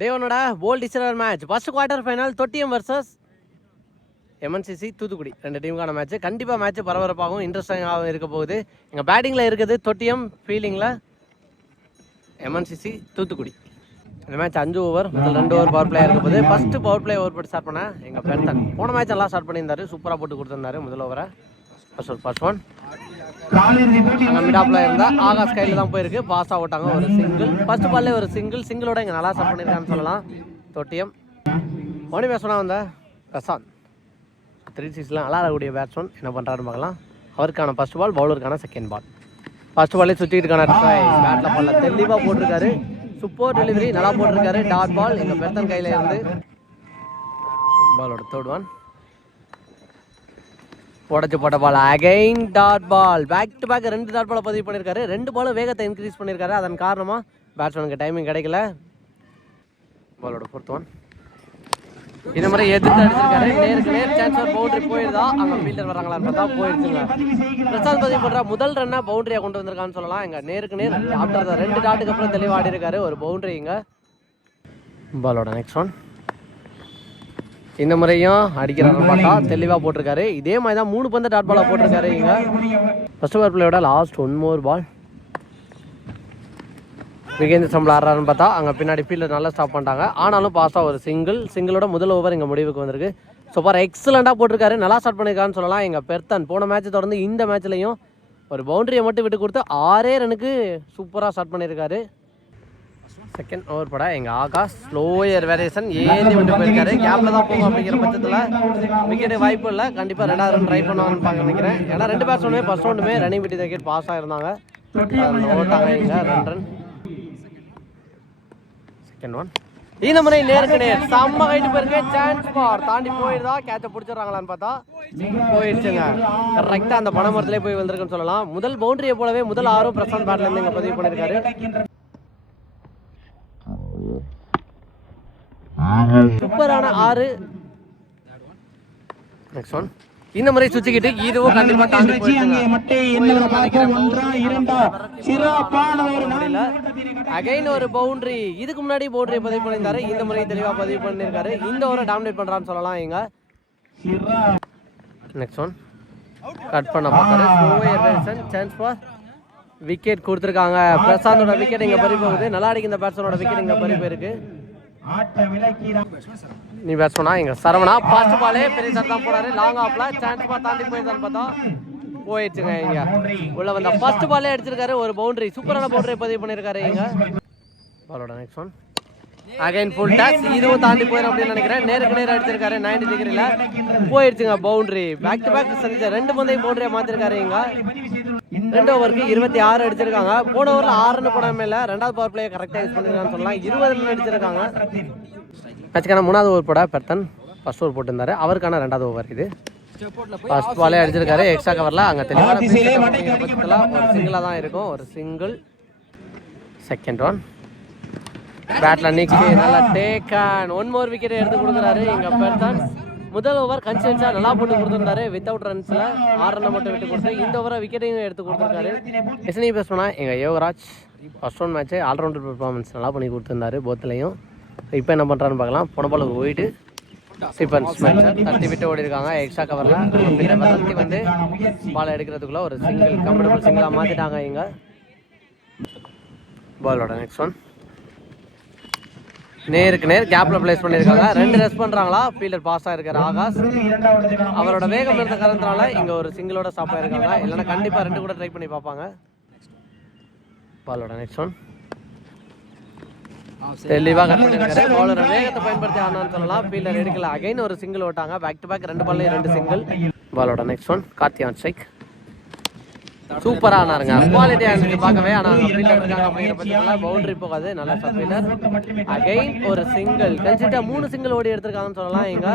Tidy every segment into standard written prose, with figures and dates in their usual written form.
டே ஒன்னோட போல் designer match first quarter final Thottiyam versus MNCC Thoothukudi ரெண்டு டீமுக்கான மேட்ச். கண்டிப்பாக மேட்ச் பரபரப்பாகவும் இன்ட்ரெஸ்டிங்காகவும் இருக்க போகுது. எங்கள் பேட்டிங்கில் இருக்குது தொட்டியம், ஃபீல்டிங்கில் எம்என்சிசி தூத்துக்குடி. இந்த மேட்ச் 5 ஓவர், முதல் 2 ஓவர் பவர் பிளேயாக இருக்க போது. ஃபர்ஸ்ட் பவர் பிளே ஓவர் போட்டு ஸ்டார்ட் பண்ணேன் எங்கள் பெர்தன். போன மேட்ச் நல்லா ஸ்டார்ட் பண்ணியிருந்தாரு, சூப்பராக போட்டு கொடுத்துருந்தாரு முதல் ஓவரை. ஃபர்ஸ்ட் ஒன் அங்கே மிடாப்பில் இருந்தால் ஆகாஷ் கையில் தான் போயிருக்கு, பாஸாக ஓட்டாங்க. ஒரு சிங்கிள், ஃபர்ஸ்ட் பால்லே ஒரு சிங்கிளோட இங்கே நல்லா ஸ்டார்ட் பண்ணியிருக்கான்னு சொல்லலாம் தொட்டியம். ஓனி பேட்ஸ்மேனாக வந்த பிரசாந்த் 3-6 நல்லா ஆடக்கூடிய பேட்ஸ்மேன் என்ன பண்ணுறாருன்னு பார்க்கலாம். அவருக்கான ஃபர்ஸ்ட் பால், பவுலருக்கான செகண்ட் பால். ஃபர்ஸ்ட் பால்லே சுற்றிட்டுக்கான ட்ரை, பேட்டில் பாலில் தெளிவாக போட்டிருக்காரு, சூப்பர் டெலிவரி நல்லா போட்டிருக்காரு. டாட் பால் எங்கள் பெர்தன் கையில் இருந்து. பாலோட தேர்ட் ஒன் உடச்சு போட்ட ball, again dot ball. Back to back 2 dot பாலை பதிவு பண்ணியிருக்காரு. 2 பாலும் வேகத்தை இன்க்ரீஸ் பண்ணியிருக்காரு. அதன் காரணமாக பேட்ஸ்மேனுக்கு டைமிங் கிடைக்கல. பாலோட ஃபோர்த் ஒன் இந்த மாதிரி எதிர்த்து அடிச்சிருக்காரு. நேருக்கு நேர் சான்ஸ் பவுண்டரி போயிருந்தா அங்கே ஃபீல்டர் வராங்களான்னு பார்த்தா போயிருச்சுங்க. பிரசாந்த் பதிவு பண்ணுற முதல் ரன்னா பவுண்டரியாக கொண்டு வந்திருக்கான்னு சொல்லலாம். எங்கள் நேருக்கு நேர் ஆஃப்டர் 2 டாட்டுக்கு அப்புறம் தெளிவாக ஆடி இருக்காரு, ஒரு பவுண்டரி. இங்கே பாலோட நெக்ஸ்ட் ஒன் இந்த முறையும் அடிக்கிறாருன்னு பார்த்தா தெளிவாக போட்டிருக்காரு. இதே மாதிரி தான் 3 பந்து டாட் பாலாக போட்டிருக்காரு. இங்கே ஃபர்ஸ்ட் ஓவர் பிளேயோட லாஸ்ட் 1 மோர் பால். விகேந்திர சம்பளம் ஆடுறாருன்னு பார்த்தா அங்கே பின்னாடி ஃபீல்டர் நல்லா ஸ்டாப் பண்ணிட்டாங்க. ஆனாலும் பாஸாக ஒரு சிங்கிளோட முதல் ஓவர் இங்கே முடிவுக்கு வந்திருக்கு. சூப்பர் எக்ஸலண்ட்டாக போட்டிருக்காரு, நல்லா ஸ்டார்ட் பண்ணியிருக்காருன்னு சொல்லலாம். எங்கள் பெர்தன் போன மேட்ச் தொடர்ந்து இந்த மேட்ச்லையும் ஒரு பவுண்டரியை மட்டும் விட்டு கொடுத்து 6 ரனுக்கு சூப்பராக ஸ்டார்ட் பண்ணியிருக்காரு. செகண்ட் ஓவர் பட எங்கள் ஆகாஷ் ஸ்லோயர் வேரியேஷன் ஏந்தி விட்டு போயிருக்காரு. கேப்பில் தான் போகும் அப்படிங்கிற பட்சத்தில் விக்கெட்டு வாய்ப்பு இல்லை. கண்டிப்பாக 2வது ரன் ட்ரை பண்ணுவாங்கன்னு பார்க்க நினைக்கிறேன். ஏன்னா 2 பேட்ஸ்மேனுமே ஃபர்ஸ்ட் ரவுண்டுமே ரன்னிங் விட்டு விக்கெட் பாஸ் ஆகிருந்தாங்க, ஓட்டாங்க. இங்கே 2 ரன். செகண்ட் ஒன் இந்த முறை நேருக்கு நேர் செம்ம ஹைட்டு போயிருக்கு. சான்ஸ் பார் தாண்டி போயிருந்தா கேட்சை பிடிச்சிடறாங்களான்னு பார்த்தா போயிடுச்சுங்க. கரெக்டாக அந்த பணமரத்திலே போய் வந்திருக்குன்னு சொல்லலாம். முதல் பவுண்டரியை போலவே முதல் 6 பிரசாந்த் பேட்லேருந்து இங்கே பதிவு பண்ணியிருக்காரு. சூப்பரான 6. நெக்ஸ்ட் ஒன் இந்த முறை சுத்திக்கிட்டு இதுவும் கண்டிப்பா தாண்டி போயிடுச்சுங்க. அகைன் ஒரு பவுண்டரி. இதுக்கு முன்னாடி பவுண்டரி பதிவு பண்ணியிருந்தாரு, இந்த முறை தெளிவா பதிவு பண்ணியிருக்காரு. இந்த ஓவரை டாமினேட் பண்றான்னு சொல்லலாம். இங்க நெக்ஸ்ட் ஒன் கட் பண்ண பார்த்தாரு. சான்ஸ் ஃபார் விக்கெட் கொடுத்துருக்காங்க. பிரசாந்தோட விக்கெட் இங்க பறி போகுது. நல்லா அடிக்க இந்த பேட்ஸ்மேனோட விக்கெட் இங்க பறி போயிருக்கு. நீ பேட்ஸ்மேனா இங்க சரவணா ஃபர்ஸ்ட் பாலே பெரிய ஷாட் தான் போறாரு. லாங் ஆஃப்ல சான்ஸ் பார் தாண்டி போயிருந்தான்னு பார்த்தா போயிடுச்சுங்க. இங்க உள்ள வந்த ஃபர்ஸ்ட் பாலே அடிச்சிருக்காரு, ஒரு பவுண்டரி. சூப்பரான பவுண்டரி பதிவு பண்ணியிருக்காரு. இங்க பாலோட next one again full toss. இதுவும் தாண்டி போயிடும் அப்படின்னு நினைக்கிறேன். நேருக்கு நேர் அடிச்சிருக்காரு 90 டிகிரில போயிடுச்சுங்க பவுண்டரி. பேக் டு பேக் சந்திச்ச 2 பந்தையும் பவுண்டரியா மாத்திருக்காரு. இங்க 2 ஓவருக்கு 26 அடிச்சிருக்காங்க. போன ஓவரில் 6 ரன் போன மேல 2வது பவர் பிளேயை கரெக்டாக யூஸ் பண்ணிருக்கான்னு சொல்லலாம். 20 ரன் அடிச்சிருக்காங்க. மேட்சுக்கான 3வது ஓவர் போட பெர்தன் ஃபர்ஸ்ட் ஓவர் போட்டிருந்தாரு. அவருக்கான 2வது ஓவர் இது. ஃபர்ஸ்ட் பாலே அடிச்சிருக்காரு எக்ஸ்ட்ரா கவரில். அங்கே தெளிவான பட்சத்தில் ஒரு சிங்கிளாக தான் இருக்கும், ஒரு சிங்கிள். செகண்ட் ஒன் பேட்டில் நிற்கி நல்லா டேக்கன் 1 மோர் விக்கெட் எடுத்து கொடுக்குறாரு. இங்கே பெர்தன் முதல் ஓவர் கன்சிஸ்டன்ஸாக நல்லா போட்டு கொடுத்துருந்தாரு. வித்தவுட் ரன்ஸில் 6 ரன்னை மட்டும் விட்டு கொடுத்து இந்த ஓவரை விக்கெட்டையும் எடுத்து கொடுத்துருக்காரு. எஸ்என்இ பேட்ஸ்மேனா எங்கள் Yogaraj first round match allrounder performance நல்லா பண்ணி கொடுத்துருந்தாரு போத்துலையும். இப்போ என்ன பண்ணுறான்னு பார்க்கலாம். போன பால் போயிட்டு ஸ்டீபன்ஸ் மேட்சை தட்டி விட்டு ஓடி இருக்காங்க எக்ஸ்ட்ரா கவரில். தட்டி வந்து பால் எடுக்கிறதுக்குள்ள ஒரு சிங்கிள் கம்ஃபர்டபுள் சிங்கிளாக மாற்றிட்டாங்க. இங்கே பாலோட நெக்ஸ்ட் ஒன் நேருக்கு நேர் கேப்ல பிளேஸ் பண்ணியிருக்காங்க. 2 ரெஸ்ட் பண்றாங்களா. ஃபீல்டர் பாஸ் ஆயிருக்காரு ஆகாஷ். அவரோட வேகம் இருந்த காரணத்தினால இங்க ஒரு சிங்கிளோட ஸ்டாப் ஆயிருக்காங்க. இல்லைன்னா கண்டிப்பா 2 கூட ட்ரை பண்ணி பார்ப்பாங்க. பாலோட நெக்ஸ்ட் ஒன் தெளிவாக கட் பண்ணியிருக்காரு. பவுலர் வேகத்தை பயன்படுத்தி ஆனான்னு சொல்லலாம். ஃபீல்டர் எடுக்கல. அகைன் ஒரு சிங்கிள் ஓட்டாங்க. பேக் டு பேக் 2 பால்லையும் 2 சிங்கிள். பாலோட next one Karthi on strike. சூப்பரா ஆனாருங்க, குவாலிட்டியா இருந்துச்சு பார்க்கவே. ஆனால் ஃபீல்டர் இருக்காங்க அப்படிங்கிற பட்சத்தில் பவுண்டரி போகாது. நல்லா ஃபீல்டர். அகைன் ஒரு சிங்கிள். கன்சிஸ்டா 3 சிங்கிள் ஓடி எடுத்திருக்காங்கன்னு சொல்லலாம். இங்க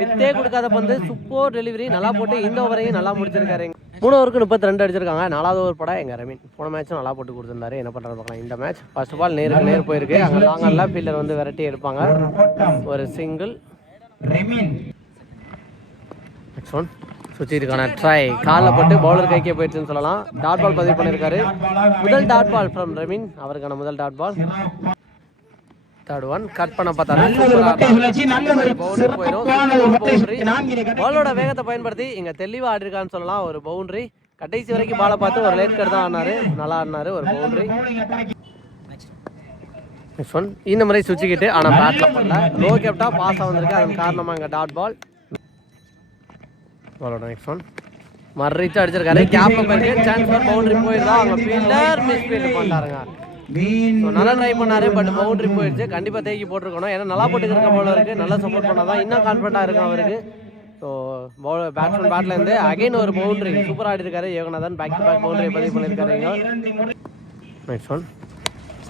வித்தே கொடுக்காத பந்து சூப்பர் டெலிவரி நல்லா போட்டு இந்த ஓவரையும் நல்லா முடிச்சிருக்காரு. 3 ஓவருக்கு 32 அடிச்சிருக்காங்க. 4வது ஓவர் பட எங்க ரமீன் போன மேட்சும் நல்லா போட்டு கொடுத்துருந்தாரு. என்ன பண்றது பார்க்கலாம். இந்த மேட்ச் ஃபர்ஸ்ட் பால் நேருக்கு நேர் போயிருக்கு. அங்கே லாங்கர்ல ஃபீல்டர் வந்து விரட்டி எடுப்பாங்க. ஒரு சிங்கிள். நெக்ஸ்ட் ஒன் சுற்றிருக்கான ட்ரை காலில் பட்டு பவுலர் கைக்கே போயிடுச்சுன்னு சொல்லலாம். டாட் பால் பதிவு பண்ணியிருக்காரு. முதல் டாட் பால் ஃப்ரம் ரமீன், அவருக்கான முதல் dot ball. Third one cut பண்ண பார்த்தாரு. பாலோட வேகத்தை பயன்படுத்தி இங்க தெளிவா ஆடி இருக்கான்னு சொல்லலாம். ஒரு பவுண்டரி கடைசி வரைக்கும் பாலை பார்த்து ஒரு லேட் கட் தான் ஆடினாரு. நல்லா ஆடினாரு. ஒரு பவுண்டரி. நெக்ஸ்ட் ஒன் இந்த மாதிரி சுவிச்சுக்கிட்டு ஆனால் பேட்ல பண்ணல. லோ கேப்டா பாஸாக வந்திருக்கு. அதன் காரணமாக இங்கே டாட் பால். பாலோட நெக்ஸ்ட் ஒன் மறிச்சு அடிச்சிருக்காரு. கேப்ல போயிருக்கு. சான்ஸ் ஃபார் பவுண்டரி போயிருந்தா அவங்க ஃபீல்டர் மிஸ் ஃபீல்ட் பண்ணாருங்க. நல்லா ட்ரை பண்ணாரு. பட் பவுண்டரி போயிடுச்சு. கண்டிப்பாக தேக்கி போட்டிருக்கணும். ஏன்னா நல்லா போட்டுக்கிற போல இருக்கு. நல்லா சப்போர்ட் பண்ணாதான் இன்னும் கான்ஃபிடண்டாக இருக்கும் அவருக்கு. ஸோ பவுலர் பேட்ஸ்மேன் பேட்லேருந்து அகைன் ஒரு பவுண்டரி சூப்பராக ஆடி இருக்காரு Yoganathan. Back to back boundary பதிவு பண்ணியிருக்காரு. நெக்ஸ்ட் ஒன்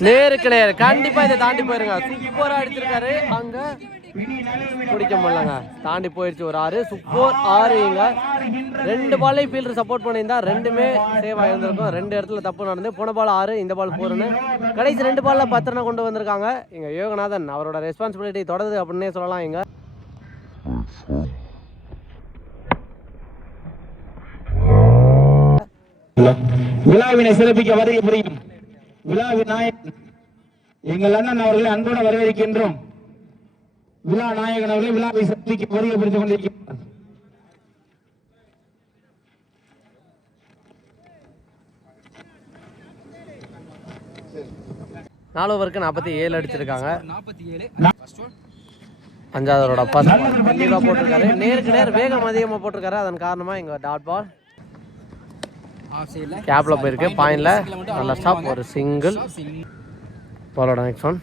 நேருக்கு நேர் கண்டிப்பாக இதை தாண்டி போயிருங்க. சூப்பராக அடிச்சிருக்காரு. அங்கே பிடிக்க முடியலங்க. தாண்டி போயிடுச்சு. ஒரு 6 சூப்பர் 6. இங்க 2 பாலையும் ஃபீல்டர் சப்போர்ட் பண்ணியிருந்தா 2மே சேவ் ஆகியிருந்திருக்கும். 2 இடத்துல தப்பு நடந்து போன பால் 6 இந்த பால் 4ன்னு கடைசி 2 பாலில் 10 ரன் கொண்டு வந்திருக்காங்க. இங்க யோகநாதன் அவரோட ரெஸ்பான்சிபிலிட்டி தொடருது அப்படின்னே சொல்லலாம். இங்க விழாவினை சிறப்பிக்க வருகை புரியும் விழாவின் நாயகன் எங்கள் அண்ணன் அவர்களை அன்போடு வரவேற்கின்றோம். விழா நாயகன் அவர்களை விழாவை சிறப்பிக்க வருகை புரிந்து கொண்டிருக்கிறார். நாலு ஓவருக்கு 47 அடிச்சிருக்காங்க. 5ஆவதோட பஸ்ட் போட்டிருக்காரு. நேருக்கு நேர் வேகம் அதிகமாக போட்டிருக்காரு. அதன் காரணமாக இங்கே டாட் பால் கேப்ல போயிருக்கு. பாயிண்ட்ல நல்ல ஸ்டாப். ஒரு சிங்கிள். பாலோட நெக்ஸ்ட் ஒன்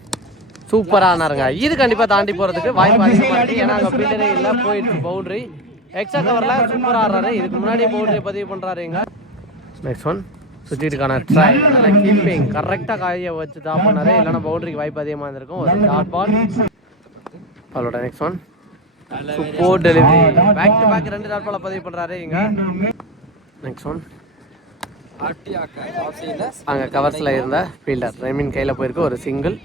சூப்பராக ஆனாருங்க. இது கண்டிப்பாக தாண்டி போகிறதுக்கு வாய்ப்பு அதிகமாக இருக்குது. ஏன்னா அங்கே ஃபீல்டரே இல்லை. போயிடுச்சு பவுண்டரி. எக்ஸ்ட்ரா கவரில் சூப்பராக ஆடுறாரு. இதுக்கு முன்னாடியே பவுண்டரியை பதிவு பண்ணுறாரு. இங்கே நெக்ஸ்ட் ஒன் சுற்றிட்டுக்கான ட்ரை நல்ல கீப்பிங் கரெக்டாக காய வச்சு தான் பண்ணாரு. இல்லைன்னா பவுண்டரிக்கு வாய்ப்பு அதிகமாக இருந்திருக்கும். ஒரு டாட் பால். பாலோட next one super delivery. Back to back 2 dot பாலை பதிவு பண்ணுறாரு. இங்கே நெக்ஸ்ட் ஒன் அங்கே கவர்ஸில் இருந்த ஃபீல்டர் ரெமின் கையில் போயிருக்கு. ஒரு சிங்கிள்.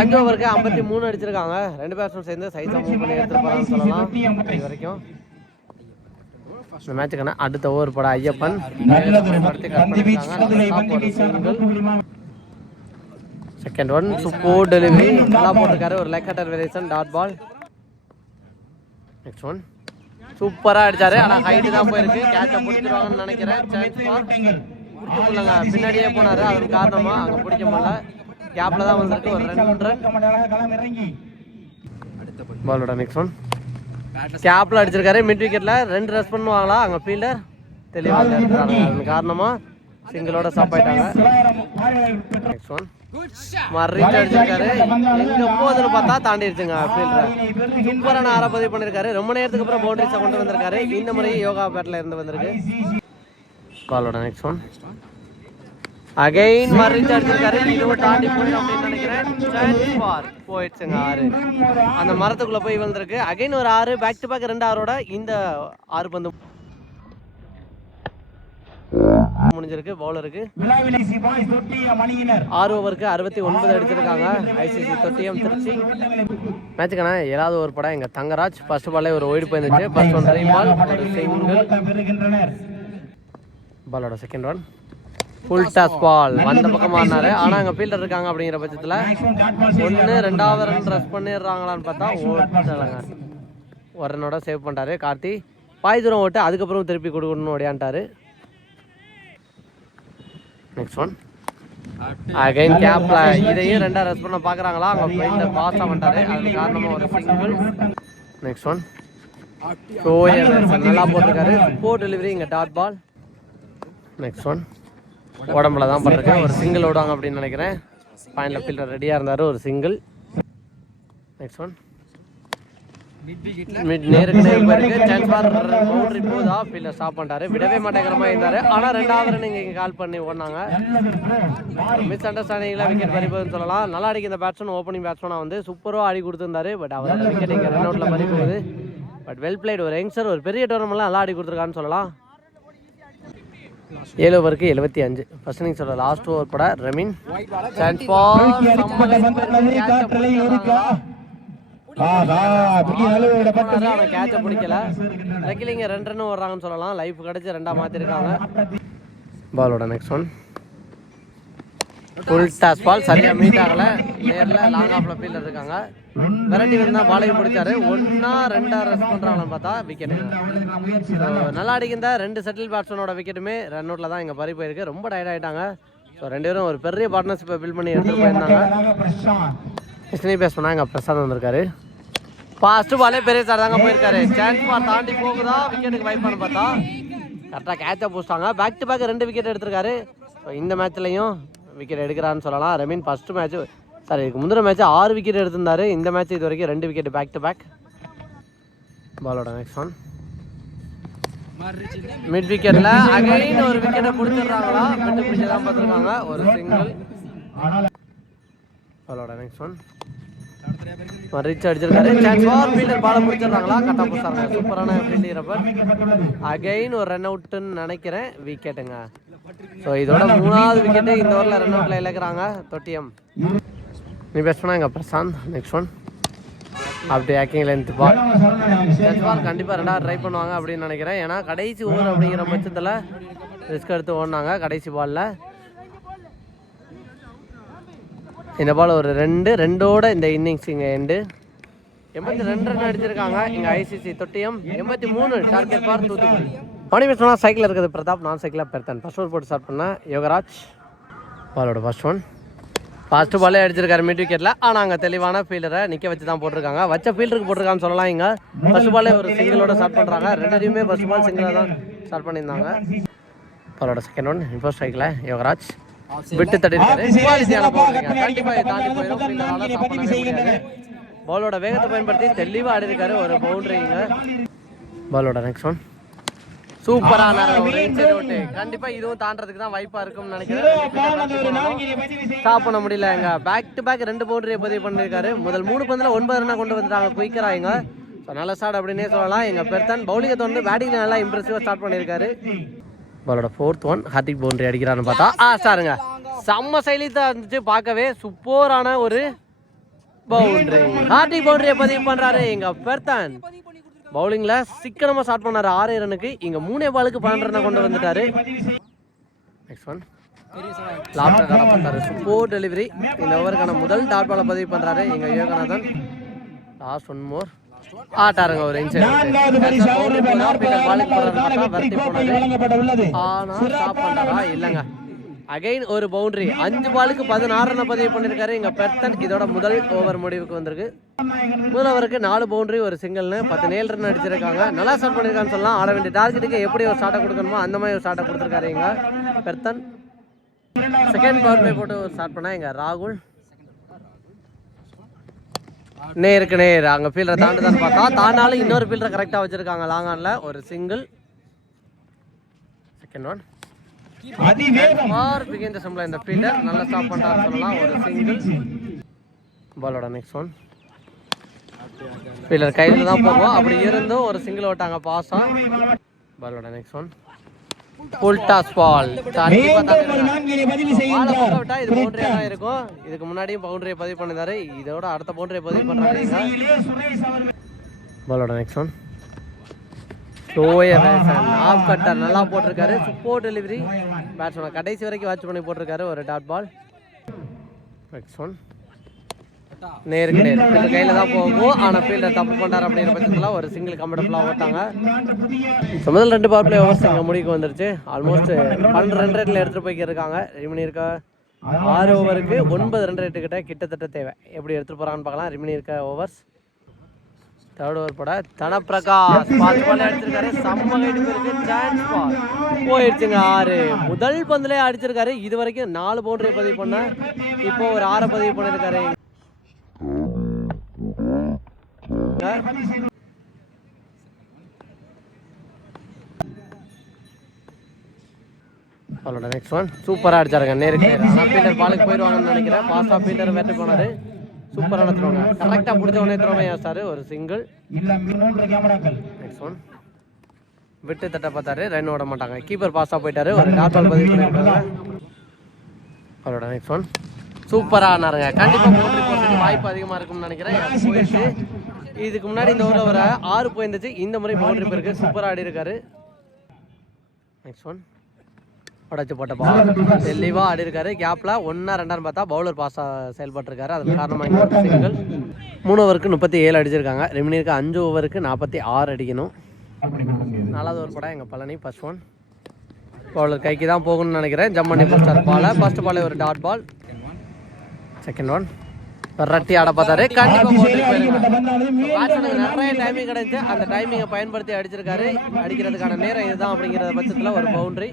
5 ஓவருக்கு 53 அடிச்சிருக்காங்க. 2 பேட்ஸ்மேன் சேர்ந்து சைஸாக மூவ் பண்ணி எடுத்துட்டு போகிறான்னு சொல்லலாம். இது வரைக்கும் இந்த மேட்சுக்கான அடுத்த ஓவர் போட Ayyappan second one super delivery நல்லா போட்டிருக்காரு. ஒரு leg cutter variation dot ball. Next one சூப்பராக அடிச்சாரு. ஆனால் ஹைட்டு தான் போயிருக்கு. கேட்சை பிடிச்சிருவாங்கன்னு நினைக்கிறேன். சான்ஸ் ஃபார் பிடிக்க முடியலங்க. பின்னாடியே போனாரு. அதன் காரணமாக அங்கே பிடிக்க முடியல. கேப்ல தான் வந்திருக்கு. ஒரு 2 ரன். பாலோட நெக்ஸ்ட் ஒன் கேப்ல அடிச்சிருக்காரு. மிட் விக்கெட்ல 2 ரன் பண்ணுவாங்களா அங்கே ஃபீல்டர் தெளிவாக எடுத்துறாங்க. அதன் காரணமாக சிங்கிளோட ஸ்டாப் ஆயிட்டாங்க. நெக்ஸ்ட் ஒன் மறிச்சு அடிச்சிருக்காரு. எங்க போகுதுன்னு பார்த்தா தாண்டிடுச்சுங்க ஃபீல்டர். சூப்பரான ஆற பதிவு பண்ணிருக்காரு. ரொம்ப நேரத்துக்கு அப்புறம் பவுண்டரிஸை கொண்டு வந்திருக்காரு. இந்த முறை யோகா பேட்ல இருந்து வந்திருக்கு. பாலோட நெக்ஸ்ட் ஒன் அகைன் மறிச்சு அடிச்சிருக்காரு. இதுவும் தாண்டி போயிடும் அப்படின்னு நினைக்கிறேன். போயிடுச்சுங்க 6. அந்த மரத்துக்குள்ள போய் வந்திருக்கு. அகைன் ஒரு 6. பேக் டு பேக் 2 ஆரோட இந்த 6 பந்து முடிஞ்சிருக்கு. பவுலருக்கு 6 ஓவருக்கு 69 அடிச்சிருக்காங்க. ஐசிசி தொட்டியம் திருச்சி. மேட்சுக்கான 7வது ஓவர் படம் எங்க தங்கராஜ் ஃபர்ஸ்ட் பாலே ஒரு ஒயிட் போயிருந்துச்சு. ஃபர்ஸ்ட் ஒன் ட்ரை பால் ஒரு சிங்கிள். பாலோட second one full toss ball வந்த பக்கமா ஆனாரு. ஆனா அங்க ஃபீல்டர் இருக்காங்க அப்படிங்கிற பட்சத்துல 1 2வது ரன் ரஷ் பண்ணிடுறாங்களான்னு பார்த்தா ஓட்டலங்க. ஒரு ரன்னோட சேவ் பண்ணிட்டாரு கார்த்தி. பாய் தூரம் ஓட்டு அதுக்கப்புறம் திருப்பி கொடுக்கணும்னு ஓடியான்ட்டாரு. நெக்ஸ்ட் ஒன் அகைன் கேப்ல இதையும் 2 ரன் பண்ண பாக்குறாங்களா அங்க ஃபீல்டர் பாஸ் பண்ணிட்டாரு. அது காரணமா ஒரு சிங்கிள். நெக்ஸ்ட் ஒன் நல்லா போட்டிருக்காரு. சூப்பர் டெலிவரி இங்க டாட் பால். நெக்ஸ்ட் ஒன் உடம்புல தான் பண்ணிருக்கேன். ஒரு சிங்கிள் ஓடுவாங்க அப்படின்னு நினைக்கிறேன். பாயிண்ட்ல ஃபீல்டர் ரெடியா இருந்தாரு. ஒரு சிங்கிள். நெக்ஸ்ட் ஒன் நேருக்கு நேர் போயிருக்கு. சான்ஸ் ஃபார் பவுண்டரி போதா ஃபீல்டர் ஸ்டாப் பண்ணிட்டாரு. விடவே மாட்டேங்கிற மாதிரி இருந்தாரு. ஆனா 2வது ரன் இங்க கால் பண்ணி ஓடினாங்க. மிஸ் அண்டர்ஸ்டாண்டிங்ல விக்கெட் பறிப்பதுன்னு சொல்லலாம். நல்லா அடிக்க இந்த பேட்ஸ்மேன் ஓப்பனிங் பேட்ஸ்மேனா வந்து சூப்பரா ஆடி கொடுத்திருந்தாரு. பட் அவரோட விக்கெட் இங்க ரன் அவுட்ல பறி போகுது. But well plate. ஒரு யங்ஸ்டர் ஒரு பெரிய டோர்னமெண்ட்ல நல்லா ஆடி கொடுத்துருக்கான்னு சொல்லலாம். 7 ஓவருக்கு 75. ஃபர்ஸ்ட் இன்னிங்ஸோட லாஸ்ட் ஓவர் பட ரெமின் சான்ஸ் ஃபார் கேட்ச பிடிக்கல. ரெக்கிலிங்க 2 ரன் வர்றாங்கன்னு சொல்லலாம். லைஃப் கிடைச்சி 2ஆ மாத்திருக்காங்க. பாலோட next one full toss ball சரியா மீட் ஆகல. நேர்ல லாங் ஆஃப்ல ஃபீல்டர் இருக்காங்க. வெரைட்டி வந்து தான் பாலையும் பிடிச்சாரு. 1 2 ரெஸ்ட் பண்றாங்கன்னு பார்த்தா விக்கெட். நல்லா அடிக்கிற 2 செட்டில் பேட்ஸ்மேனோட விக்கெட்டுமே ரன் அவுட்ல தான் இங்க பறி போயிருக்கு. ரொம்ப டயர்ட் ஆயிட்டாங்க. ஸோ 2 பேரும் ஒரு பெரிய பார்ட்னர்ஷிப்பை பில்ட் பண்ணி எடுத்துட்டு போயிருந்தாங்க. ஸ்னீ பேட்ஸ்மேனா இங்க பிரசாந்த் வந்திருக்காரு. ஃபர்ஸ்ட் பாலே பெரிய சார் தாங்க போயிருக்காரு. சான்ஸ் பார் தாண்டி போகுதா விக்கெட்டுக்கு வைப்பான்னு பார்த்தா கரெக்டாக கேட்சா போட்டாங்க. பேக் டு பேக் 2 விக்கெட் எடுத்திருக்காரு. ஸோ இந்த மேட்ச்லையும் விக்கெட் எடுக்கிறான்னு சொல்லலாம். ரெமீன் ஃபர்ஸ்ட் மேட்ச் சாரி இதுக்கு முந்தின மேட்ச் 6 விக்கெட் எடுத்திருந்தாரு. இந்த மேட்ச் இது வரைக்கும் 2 விக்கெட் பேக் டு பேக். பாலோட நெக்ஸ்ட் ஒன் மிட் விக்கெட்ல அகைன் ஒரு விக்கெட்டை பிடிச்சிடுறாங்களா? விட்டு பிடிச்சி தான் பார்த்துருக்காங்க. ஒரு சிங்கிள். பாலோட நெக்ஸ்ட் ஒன் ரிச் அடிச்சிருக்காரு. சான்ஸ் ஃபார் ஃபீல்டர் பாலை பிடிச்சிடுறாங்களா? கட்டா போட்டாங்க. சூப்பரான ஃபீல்டிங் ரப்பர். அகைன் ஒரு ரன் அவுட்டுன்னு நினைக்கிறேன். விக்கெட்டுங்க. ஸோ இதோட 3வது விக்கெட்டு இந்த ஓவரில் ரன் அவுட்டில் இழக்கிறாங்க தொட்டியம். நீ பெஸ்ட் பண்ணா எங்கள் பிரசாந்த். நெக்ஸ்ட் ஒன் அப்படி ஆக்கிங் லென்த் பால். பால் கண்டிப்பாக 2வது ட்ரை பண்ணுவாங்க அப்படின்னு நினைக்கிறேன். ஏன்னா கடைசி ஓவர் அப்படிங்கிற பட்சத்தில் ரிஸ்க் எடுத்து ஓடினாங்க கடைசி பாலில். இந்த பால் ஒரு 2-2ஓட இந்த இன்னிங்ஸ் இங்கே எண்டு. 82 ரன் அடிச்சிருக்காங்க இங்கே ஐசிசி தொட்டியம். 83 டார்கெட் பார் தூத்துக்குடி. மணி மிஸ் பண்ணால் சைக்கிள் இருக்குது பிரதாப். நான் சைக்கிளாக பெருத்தன். ஃபர்ஸ்ட் ஓவர் போட்டு ஸ்டார்ட் பண்ணேன். யோகராஜ் பாலோட ஃபர்ஸ்ட் ஒன். ஃபர்ஸ்ட் பாலே அடிச்சிருக்காரு மிட் விக்கெட்டில். ஆனால் அங்கே தெளிவான ஃபீல்டரை நிற்க வச்சு தான் போட்டிருக்காங்க. வச்ச ஃபீல்டருக்கு போட்டிருக்கான்னு சொல்லலாம். இங்கே ஃபர்ஸ்ட் பாலே ஒரு சிங்கிளோட ஸ்டார்ட் பண்ணுறாங்க. 2டையுமே ஃபர்ஸ்ட் பால் சிங்கிளாக தான் ஸ்டார்ட் பண்ணியிருந்தாங்க. பாலோட செகண்ட் ஒன் ஃபர்ஸ்ட் ஸ்ட்ரைக்கில் யோகராஜ் விட்டு தட்டிருக்காரு. கண்டிப்பாக தாண்டி போயிடும். பாலோட வேகத்தை பயன்படுத்தி தெளிவாக ஆடி இருக்காரு. ஒரு பவுண்டரிங்க. பாலோட நெக்ஸ்ட் ஒன் சூப்பரான கண்டிப்பா இதுவும் தாண்டறதுக்கு தான் வாய்ப்பா இருக்கும்னு நினைக்கிறேன். ஸ்டாப் பண்ண முடியல. எங்க பேக் டு பேக் 2 பவுண்டரியை பதிவு பண்ணிருக்காரு. முதல் 3 பந்துல 9 ரன்னா கொண்டு வந்துட்டாங்க குயிக்கராங்க. நல்ல ஸ்டார்ட் அப்படின்னே சொல்லலாம். எங்க பெர்தன் பவுலிங்கை தொடர்ந்து பேட்டிங் நல்லா இம்ப்ரெசிவா ஸ்டார்ட் பண்ணிருக்காரு. பாலோட 4th ஒன் ஹார்டிக் பவுண்டரி அடிக்கிறான்னு பார்த்தா ஸ்டாருங்க. செம்ம சைலித்தா இருந்துச்சு பார்க்கவே. சூப்பரான ஒரு பவுண்டரி. ஹார்டிக் பவுண்டரியை பதிவு பண்றாரு எங்க பெர்தன். பவுலிங்ல சிக்கனமா ஸ்டார்ட் பண்ணாரு 6 ரன்னுக்கு. இங்க 3 பாலுக்கு 12 ரன் கொண்டு வந்துட்டாரு. நெக்ஸ்ட் ஒன் லாப்டர் பண்ணாரு. Super delivery. இந்த ஓவருக்கான முதல் டாட் பாலை பதிவு பண்றாரு எங்க யோகநாதன். லாஸ்ட் ஒன் மோர் ஆட்டாருங்க ஒரு இன்ச். இல்லங்க அகைன் ஒரு பவுண்டரி. 5 பாலுக்கு 16 ரன் பதிவு பண்ணிருக்காரு எங்க பெர்தன். இதோட முதல் ஓவர் முடிவுக்கு வந்திருக்கு. முதல் ஓவருக்கு 4 பவுண்டரி ஒரு சிங்கிள்னு 17 ரன் அடிச்சிருக்காங்க. நல்லா ஸ்டார்ட் பண்ணிருக்கான்னு சொல்லலாம். ஆட வேண்டிய டார்கெட்டுக்கு எப்படி ஒரு ஸ்டார்ட்டை கொடுக்கணுமோ அந்த மாதிரி ஒரு ஸ்டார்ட்டை கொடுத்துருக்காரு எங்க பெர்தன். செகண்ட் பவர் பிளே போட்டு ஒரு ஸ்டார்ட் பண்ணா எங்க ராகுல். நேருக்கு நேர் அங்கே ஃபீல்டரை தாண்டுதான்னு பார்த்தா தாண்டாலும் இன்னொரு ஃபீல்டரை கரெக்டாக வச்சிருக்காங்க லாங் ஆன்ல. ஒரு சிங்கிள். செகண்ட் ஒன் இந்த ஃபீல்டர் நல்லா ஸ்டாப் பண்றாரு சொல்லலாம். ஒரு சிங்கிள். பாலோட நெக்ஸ்ட் ஒன் ஃபீல்டர் கையில் தான் போகும். அப்படி இருந்தும் ஒரு சிங்கிள் ஓட்டாங்க பாஸா. பாலோட next one full toss ball. இது பவுண்டரியா தான் இருக்கும். இதுக்கு முன்னாடியும் பவுண்டரியை பதிவு பண்ணிருந்தாரு. இதோட அடுத்த பவுண்டரியை பதிவு பண்றாரு. பாலோட நெக்ஸ்ட் ஒன் ஆஃப் கட்டர் நல்லா போட்டிருக்காரு. Super delivery. பேட்ஸ்மேன் கடைசி வரைக்கும் வாட்ச் பண்ணி போட்டிருக்காரு. ஒரு டாட் பால். நெக்ஸ்ட் ஒன் நேருக்கு நேர் ஃபீல்டர் கையில தான் போகும். ஆனால் ஃபீல்டர் தப்பு பண்ணார் அப்படிங்கிற பட்சத்தில் ஒரு சிங்கிள் கம்ஃபர்டபுளாக ஓட்டாங்க. முதல் 2 பவர் பிளே ஓவர்ஸ் எங்கள் முடிவுக்கு வந்துருச்சு. ஆல்மோஸ்ட் 12 ரன் ரேட்டில் எடுத்துகிட்டு போய்க்கிருக்காங்க. ரிமினி இருக்க 6 ஓவருக்கு 9 ரன் ரேட்டு கிட்டத்தட்ட தேவை. எப்படி எடுத்துகிட்டு போகிறாங்கன்னு பார்க்கலாம். ரிமினி இருக்க ஓவர்ஸ் 3rd ஓவர் போட தனப்பிரகாஷ் அடிச்சிருக்காரு. செம்ம கைட்டு போயிருக்கு. சான்ஸ் பால் போயிடுச்சுங்க 6. முதல் பந்துலேயே அடிச்சிருக்காரு. இது வரைக்கும் 4 பவுண்டரி பதிவு பண்ண இப்போ ஒரு 6 பதிவு பண்ணியிருக்காரு. அவளோட நெக்ஸ்ட் ஒன் சூப்பராக அடிச்சாருங்க நேருக்கு நேர். ஆனால் ஃபீல்டர் பாலுக்கு போயிடுவாங்கன்னு நினைக்கிறேன். பாஸ்டா ஃபீல்டர் வெற்றி போனாரு. சூப்பரான த்ரோங்க. கரெக்டாக பிடிச்ச உடனே த்ரோவை சார் ஒரு சிங்கிள். நெக்ஸ்ட் ஒன் விட்டு தட்ட பார்த்தாரு. ரன் ஓட மாட்டாங்க. கீப்பர் பாஸாக போயிட்டாரு. ஒரு டாட் பால் பதிவு பண்ணியிருக்காங்க. அவளோட நெக்ஸ்ட் ஒன் சூப்பராக ஆனாருங்க. கண்டிப்பாக பவுண்டரி போகிறதுக்கு வாய்ப்பு அதிகமாக இருக்கும்னு நினைக்கிறேன். போயிடுச்சு. இதுக்கு முன்னாடி இந்த ஓவரில் வர 6 போயிருந்துச்சு. இந்த முறை பவுண்டரி போயிருக்கு. சூப்பராக ஆடி இருக்காரு. நெக்ஸ்ட் ஒன் உடைச்சு போட்ட பால் தெளிவாக ஆடி இருக்காரு. கேப்பில் 1-2 பார்த்தா பவுலர் பாஸாக செயல்பட்டுருக்காரு. அதன் காரணமாக இங்கே ஒரு சிங்கிள். 3 ஓவருக்கு 37 அடிச்சிருக்காங்க. ரெமினிற்கு 5 ஓவருக்கு 46 அடிக்கணும். 4வது ஓவர் படம் எங்கள் பழனி ஃபர்ஸ்ட் ஒன். பவுலர் கைக்கு தான் போகணும்னு நினைக்கிறேன். ஜம்ப் பண்ணி போஸ்டார் பாலை. ஃபர்ஸ்ட் பாலே ஒரு டாட் பால். செகண்ட் ஒன் ரட்டி ஆட பார்த்தாரு. நிறைய டைமிங் கிடைச்சு அந்த டைமிங்கை பயன்படுத்தி அடிச்சிருக்காரு. அடிக்கிறதுக்கான நேரம் இதுதான் அப்படிங்கிற பட்சத்தில் ஒரு பவுண்டரி.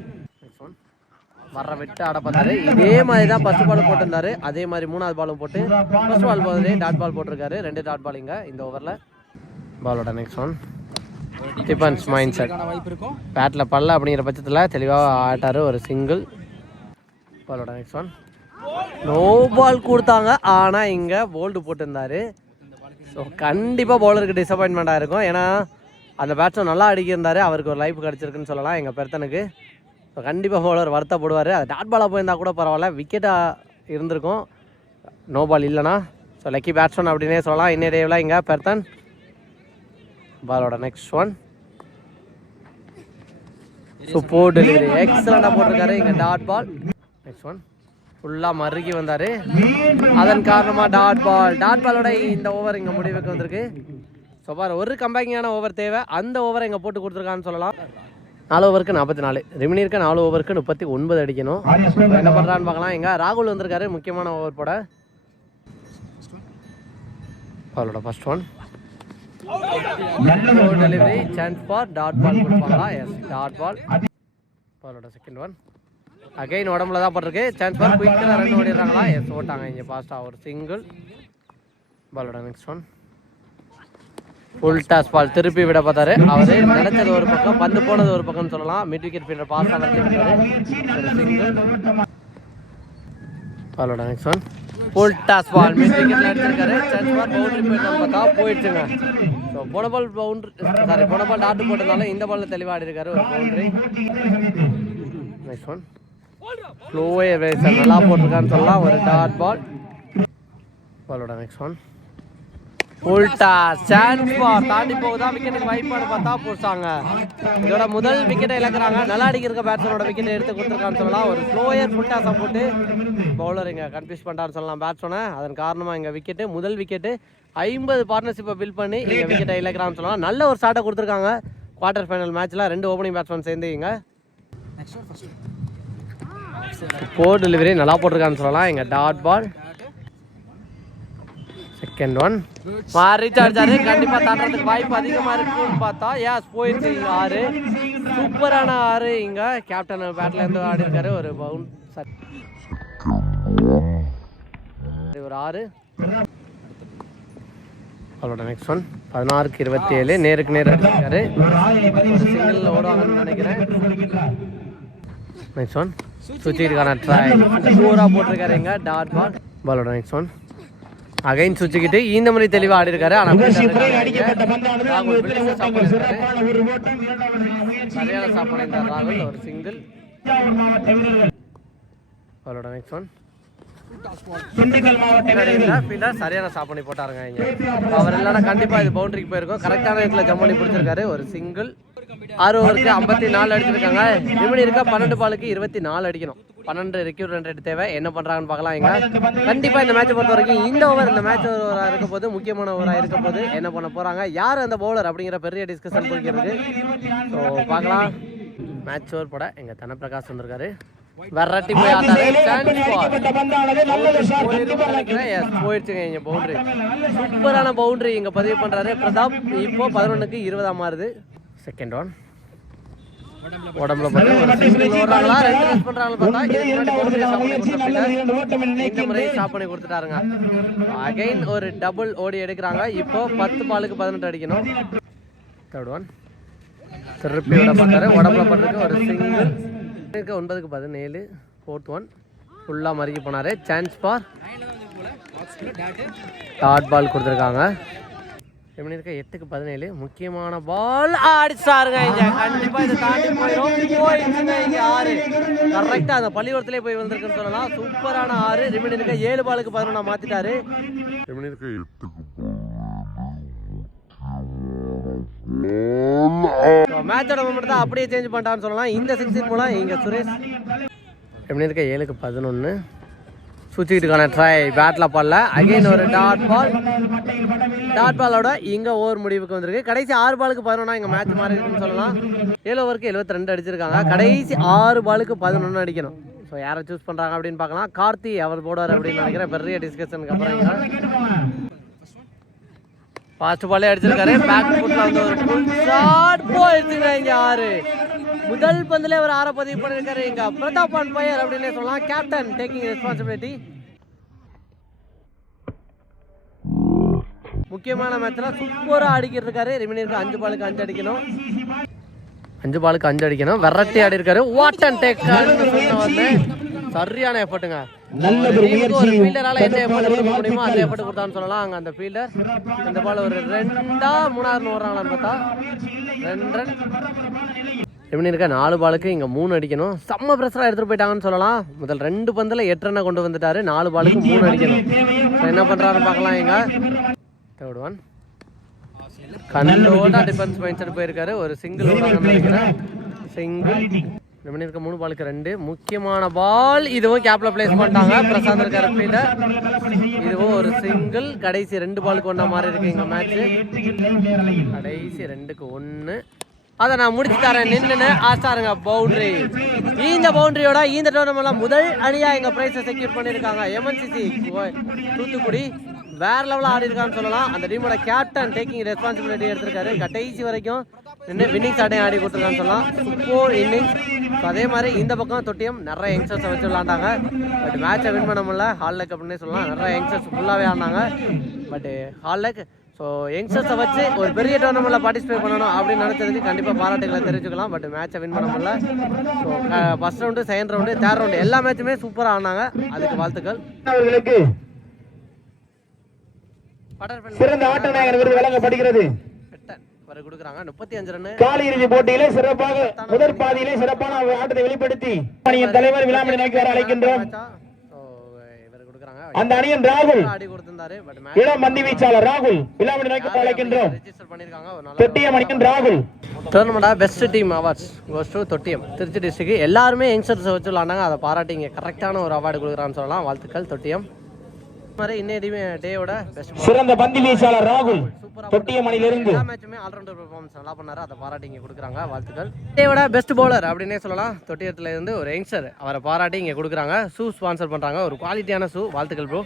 வர்ற விட்டு ஆட பார்த்தாரு. இதே மாதிரி தான் ஃபர்ஸ்ட் பால் போட்டிருந்தாரு. அதே மாதிரி 3வது பாலும் போட்டு ஃபர்ஸ்ட் பால் போதே டாட் பால் போட்டிருக்காரு. 2 டாட் பால் இங்கே இந்த ஓவரில். பாலோட next one defence mind set. Battle பல்ல அப்படிங்கிற பட்சத்தில் தெளிவாக ஆட்டார். ஒரு சிங்கிள். பாலோட நெக்ஸ்ட் ஒன் நோ பால் கொடுத்தாங்க. ஆனால் இங்கே போல்டு போட்டிருந்தாரு. ஸோ கண்டிப்பாக பவுலருக்கு டிசப்பாயின்மெண்ட்டாக இருக்கும். ஏன்னா அந்த பேட்ஸ்மேன் நல்லா அடிக்கிருந்தார். அவருக்கு ஒரு லைஃப் கிடச்சிருக்குன்னு சொல்லலாம் எங்கள் பெருத்தனுக்கு. ஸோ கண்டிப்பாக பவுலர் வருத்தப்படுவார். அது டாட் பாலாக போயிருந்தால் கூட பரவாயில்ல, விக்கெட்டாக இருந்திருக்கும். நோ பால் இல்லைனா. ஸோ லக்கி பேட்ஸ்மேன் அப்படின்னே சொல்லலாம் இன்னைய டேவில் இங்கே பெர்த்தன். பாலோட நெக்ஸ்ட் ஒன் சூப்பர் டெலிவரி. எக்ஸலண்டாக போட்டிருக்காரு இங்கே டாட் பால். நெக்ஸ்ட் ஒன் ஃபுல்லாக மறுக்கி வந்தார். அதன் காரணமாக டாட் பால். டாட் பாலோட இந்த ஓவர் இங்கே முடிவுக்கு வந்திருக்கு. ஸோ பாரு ஒரு கம்பேக்கிங்கான ஓவர் தேவை. அந்த ஓவரை இங்கே போட்டு கொடுத்துருக்கான்னு சொல்லலாம். 4 ஓவருக்கு 44. ரெமினிற்கு 4 ஓவருக்கு 39 அடிக்கணும். என்ன பண்ணுறான்னு பார்க்கலாம். எங்கே ராகுல் வந்திருக்காரு முக்கியமான ஓவர் போட. பாலோட first one delivery. Chance for dot ball கொடுப்பாங்களா? Yes dot ball. பாலோட செகண்ட் ஒன் அகைன் உடம்புல தான் போட்டிருக்கு. சான்ஸ் ஃபார் குயிக்காக ரன் ஓடிடுறாங்களா? எஸ் ஓட்டாங்க இங்கே ஃபாஸ்ட்டாக ஒரு சிங்கிள். பாலோட next one full toss ball திருப்பி விட பார்த்தாரு. அவர் நினைச்சது ஒரு பக்கம், பந்து போனது ஒரு பக்கம்னு சொல்லலாம். மிட் விக்கெட் ஃபீல்டர் பாஸ் ஆகிறது ஒரு சிங்கிள். பாலோட next one full toss ball mid விக்கெட்ல அடிச்சிருக்காரு. சான்ஸ் ஃபார் பவுண்டரி போயிட்டு பார்த்தா போயிடுச்சுங்க. ஸோ போன பால் பவுண்டரி போன பால் டாட்டு போட்டதுனால இந்த பாலில் தெளிவாக ஆடி இருக்காரு ஒரு பவுண்டரி. நெக்ஸ்ட் ஒன் ஸ்லோவே ரேசர் நல்லா போட்டிருக்கான்னு சொல்லலாம் ஒரு டாட் பால். பாலோட நெக்ஸ்ட் ஒன் உல்டா சான்ஸ் ஃபார் தாண்டி போகுதா விக்கெட்டுக்கு வாய்ப்பான்னு பார்த்தா போட்டாங்க. இதோட முதல் விக்கெட்டை இழக்கிறாங்க. நல்லா அடிக்கிற பேட்ஸ்மேனோட விக்கெட்டை எடுத்து கொடுத்துருக்கான்னு சொல்லலாம். ஒரு ஸ்லோயர் ஃபுல்டாஸாக போட்டு பவுலர் இங்கே கன்ஃபியூஸ் பண்ணுறான்னு சொல்லலாம் பேட்ஸ்மேனை. அதன் காரணமாக இங்கே விக்கெட்டு முதல் விக்கெட்டு 50 பார்ட்னர்ஷிப்பை பில் பண்ணி இங்கே விக்கெட்டை இழக்கிறான்னு சொல்லலாம். நல்ல ஒரு ஸ்டார்ட்டை கொடுத்துருக்காங்க குவார்டர் ஃபைனல் மேட்ச்சில். 2 ஓப்பனிங் பேட்ஸ்மேன் சேர்ந்து இங்கே போர் டெலிவரி நல்லா போட்டிருக்கான்னு சொல்லலாம். இங்கே டாட் பால். செகண்ட் ஒன் ரீசார்ஜாரு கண்டிப்பாக தாண்டறதுக்கு வாய்ப்பு அதிகமாக இருக்குன்னு பார்த்தா யாஸ் போயிடுச்சு. இங்கே 6 சூப்பரான 6 இங்கே கேப்டன் பேட்லேருந்து ஆடி இருக்காரு. ஒரு பவுண்ட் ஒரு 6. அவரோட நெக்ஸ்ட் ஒன் 16க்கு 27 நேருக்கு நேர் அடிச்சிருக்காரு. சிங்கிள் ஓடுவாங்கன்னு நினைக்கிறேன். நெக்ஸ்ட் ஒன் சுவிட்சுக்கான ட்ரை சூப்பராக போட்டிருக்காரு இங்கே டாட் பால். பாலோட நெக்ஸ்ட் ஒன் அகைன் சுவிச்சுக்கிட்டு இந்த மாதிரி தெளிவாக ஆடி இருக்காரு. ஆனால் சரியான சாப்பாடு இந்த ராகுல் ஒரு சிங்கிள். அவரோட நெக்ஸ்ட் ஒன் சரியான சாப்பாடு போட்டாருங்க இங்க. அவர் இல்லைன்னா கண்டிப்பா இது பவுண்டரிக்கு போயிருக்கும். கரெக்டான இடத்துல ஜம்ப் பண்ணி பிடிச்சிருக்காரு ஒரு சிங்கிள். 6 ஓவருக்கு 54 அடிச்சிருக்காங்க. இப்படி இருக்கா 12 பாலுக்கு 24 அடிக்கணும். 12 ரெக்யூர் ரன் ரேட் தேவை. என்ன பண்றாங்கன்னு பார்க்கலாம். இங்க கண்டிப்பா இந்த மேட்ச் பொறுத்த வரைக்கும் இந்த ஓவர் இந்த மேட்ச் ஓவராக இருக்க போது முக்கியமான ஓவராக இருக்க போது என்ன பண்ண போறாங்க, யார் அந்த பவுலர் அப்படிங்கிற பெரிய டிஸ்கஷன் போய்க்கிறது. ஸோ பார்க்கலாம். மேட்ச் ஓவர் போட எங்க தனப்பிரகாஷ் வந்திருக்காரு. வெரைட்டி போய் ஆட்டாரு. போயிடுச்சுங்க இங்க பவுண்டரி. சூப்பரான பவுண்டரி இங்க பதிவு பண்றாரு பிரதாப். இப்போ 11க்கு 20 மாறுது. செகண்ட் ஒன் உடம்புல போட்டு ஒரு சிங்கிள் ஓடுறாங்களா 2 ரன் பண்றாங்க பார்த்தா இந்த முறை ஸ்டாப் பண்ணி கொடுத்துட்டாருங்க. அகைன் ஒரு டபுள் ஓடி எடுக்கிறாங்க. இப்போ 10 பாலுக்கு 18 அடிக்கணும். தேர்ட் ஒன் திருப்பி விட பார்த்தாரு. உடம்புல பட்டிருக்கு ஒரு சிங்கிள். 9க்கு 17. ஃபோர்த் ஒன் ஃபுல்லாக மறுக்கி போனார். சான்ஸ் ஃபார் டாட் பால் கொடுத்துருக்காங்க. எப்படி இருக்க 8க்கு 17. முக்கியமான பால் அடிச்சாருங்க. இங்கே கண்டிப்பாக இதை தாண்டி போயிடும். போயிடுச்சுங்க இங்கே 6 கரெக்டாக அந்த பள்ளிக்கூடத்திலே போய் வந்திருக்குன்னு சொல்லலாம். சூப்பரான 6. ரிமைன் இருக்க 7 பாலுக்கு 11 மாற்றிட்டாரு. ரிமைன் இருக்க 8க்கு மேட்சோட மூமெண்ட் தான் அப்படியே சேஞ்ச் பண்ணிட்டான்னு சொல்லலாம். இந்த 16 மூலம் இங்கே சுரேஷ் எப்படி இருக்க 7-11 சுவிட்சுக்கிட்டுக்கான ட்ரை பேட்டில் பால்ல அகைன் ஒரு டாட் பாலோட இங்கே ஓவர் முடிவுக்கு வந்திருக்கு. கடைசி 6 பாலுக்கு 11 இங்கே மேட்ச் மாறி இருக்குன்னு சொல்லலாம். 7 ஓவருக்கு 72 அடிச்சிருக்காங்க. கடைசி 6 பாலுக்கு 11 அடிக்கணும். ஸோ யாரை சூஸ் பண்ணுறாங்க அப்படின்னு பார்க்கலாம். கார்த்தி அவர் போடுவார் அப்படின்னு நினைக்கிறேன். பெரிய டிஸ்கஷனுக்கு அப்புறம் ஃபாஸ்ட் பாலே அடிச்சிருக்காரு. பேக் ஃபுட்ல வந்து ஒரு ஃபுல் ஷாட் போயிடுச்சுங்க. இங்கே 6 முதல் பந்திலே ஒரு 6 பதிவு பண்ணிருக்காரு. இங்க பிரதாப் அம்பையர் அப்படின்னே சொல்லலாம். Captain taking responsibility. முக்கியமான மேட்ச்ல சூப்பரா அடிக்கிட்டு இருக்காரு. ரிமைனிங் 5 பாலுக்கு 5 அடிக்கணும். 5 பாலுக்கு 5 அடிக்கணும். வெரைட்டி ஆடி இருக்காரு. வாட் அண்ட் டேக் வந்து சரியான எஃபர்ட்டுங்க. ஒரு ஃபீல்டரால என்ன எஃபர்ட் கொடுக்க முடியுமோ அந்த எஃபர்ட் கொடுத்தான்னு சொல்லலாம். அங்க அந்த ஃபீல்டர் இந்த பால் ஒரு 2-3 ஓடுறாங்களான்னு பார்த்தா 2 ரன். எப்படி இருக்க 4 பாலுக்கு இங்கே 3 அடிக்கணும். செம்ம ப்ரெஷராக எடுத்துகிட்டு போயிட்டாங்கன்னு சொல்லலாம். முதல் 2 பந்தில் 8 ரன்னை கொண்டு வந்துட்டாரு. 4 பாலுக்கு 3 அடிக்கணும். என்ன பண்ணுறாருன்னு பார்க்கலாம். இங்கே தேர்ட் ஒன் கண்ணோட டிஃபென்ஸ் மைண்ட் செட் போயிருக்காரு. ஒரு சிங்கிள் நினைக்கிறேன். சிங்கிள் எப்படி இருக்க 3 பாலுக்கு 2 முக்கியமான பால். இதுவும் கேப்ல பிளேஸ் பண்ணிட்டாங்க. பிரசாந்த் இருக்காரு ஃபீல்டர். இதுவும் ஒரு சிங்கிள். கடைசி 2 பாலுக்கு ஒன்றா மாதிரி இருக்கு இங்கே மேட்ச்சு. கடைசி 2க்கு 1. அதை நான் முடிச்சு தரேன் நின்று ஆஸ்டாருங்க பவுண்டரி. இந்த பவுண்டரியோட இந்த டோர்னமெண்ட்ல முதல் அணியா எங்க பிரைஸை செக்யூர் பண்ணியிருக்காங்க. எம்என்சிசி தூத்துக்குடி வேற லெவலில் ஆடி இருக்கான்னு சொல்லலாம். அந்த டீமோட கேப்டன் டேக்கிங் ரெஸ்பான்சிபிலிட்டி எடுத்திருக்காரு. கடைசி வரைக்கும் நின்று வின்னிங் ஸ்டார்டையும் ஆடி கொடுத்துருக்கான்னு சொல்லலாம். Super innings. அதே மாதிரி இந்த பக்கம் தொட்டியம் நிறைய யங்ஸ்டர்ஸை வச்சு விளாண்டாங்க. பட் மேட்சை வின் பண்ண முடியல. ஹால் லெக் அப்படின்னே சொல்லலாம். நிறைய யங்ஸ்டர்ஸ் ஃபுல்லாகவே ஆடினாங்க. பட் ஹால் லெக் ஸோ யங்ஸ்டர்ஸை வச்சு ஒரு பெரிய டோர்னமெண்ட்டில் பார்ட்டிசிபேட் பண்ணணும் அப்படின்னு நினச்சதுக்கு கண்டிப்பாக பாராட்டுகளை தெரிவிச்சுக்கலாம். பட் மேட்சை வின் பண்ண முடியல. So first round, second round, third round எல்லா மேட்சுமே சூப்பராக ஆனாங்க. அதுக்கு வாழ்த்துக்கள். சிறந்த ஆட்ட நாயகர் விருது வழங்கப்படுகிறது. கொடுக்குறாங்க 35 ரன். காலை இறுதி போட்டியிலே சிறப்பாக முதற் பாதியிலே சிறப்பான ஆட்டத்தை வெளிப்படுத்தி அணியின் தலைவர் விழாமணி நாயக்கர் அழைக்கின்றோம். அந்த அணியின் ராகுல் இளம் பந்து வீச்சாளர் ராகுல் விழாமணி நாயக்கர் அழைக்கின்றோம். தொட்டியம் அணியின் ராகுல். டோர்னமெண்டா best team awards goes to Thottiyam Trichy district. எல்லாருமே யங்ஸ்டர்ஸ் வச்சு விளாண்டாங்க. அதை பாராட்டி இங்கே கரெக்டான ஒரு அவார்டு கொடுக்குறான்னு சொல்லலாம். வாழ்த்துக்கள் தொட்டியம். சிறந்த பந்து வீச்சாளர் ராகுல் தொட்டியம் அணியிலிருந்து எல்லா மேட்சுமே ஆல்ரவுண்டர் பெர்ஃபார்மன்ஸ் நல்லா பண்ணாரு. அதை பாராட்டி இங்கே கொடுக்குறாங்க. வாழ்த்துக்கள். டேயோட பெஸ்ட் பவுலர் அப்படின்னே சொல்லலாம். தொட்டியத்துல இருந்து ஒரு யங்ஸ்டர் அவரை பாராட்டி இங்கே கொடுக்குறாங்க. ஷூ ஸ்பான்சர் பண்றாங்க. ஒரு குவாலிட்டியான ஷூ. வாழ்த்துக்கள் ப்ரோ.